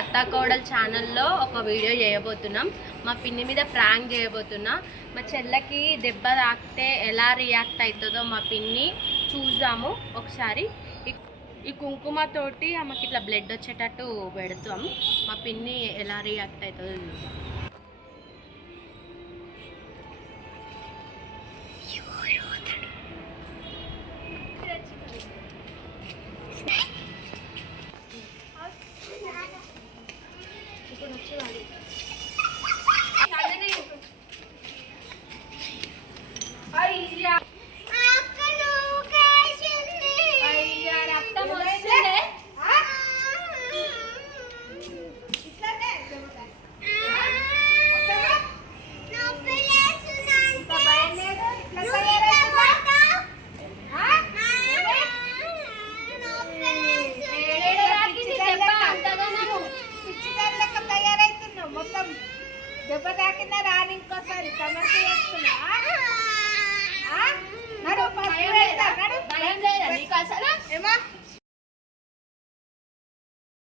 అత్తా కోడలు ఛానల్లో ఒక వీడియో చేయబోతున్నాం. మా పిన్ని మీద ప్రాంక్ చేయబోతున్నా. మా చెల్లకి దెబ్బ తాకితే ఎలా రియాక్ట్ అవుతుందో మా పిన్ని చూద్దాము ఒకసారి. ఈ కుంకుమతోటి ఆమెకి ఇట్లా బ్లడ్ వచ్చేటట్టు పెడతాం. మా పిన్ని ఎలా రియాక్ట్ అవుతుందో చూద్దాం. దెబ్బ తాకిందా రాని ఇంకోసారి సమస్య చేస్తున్నా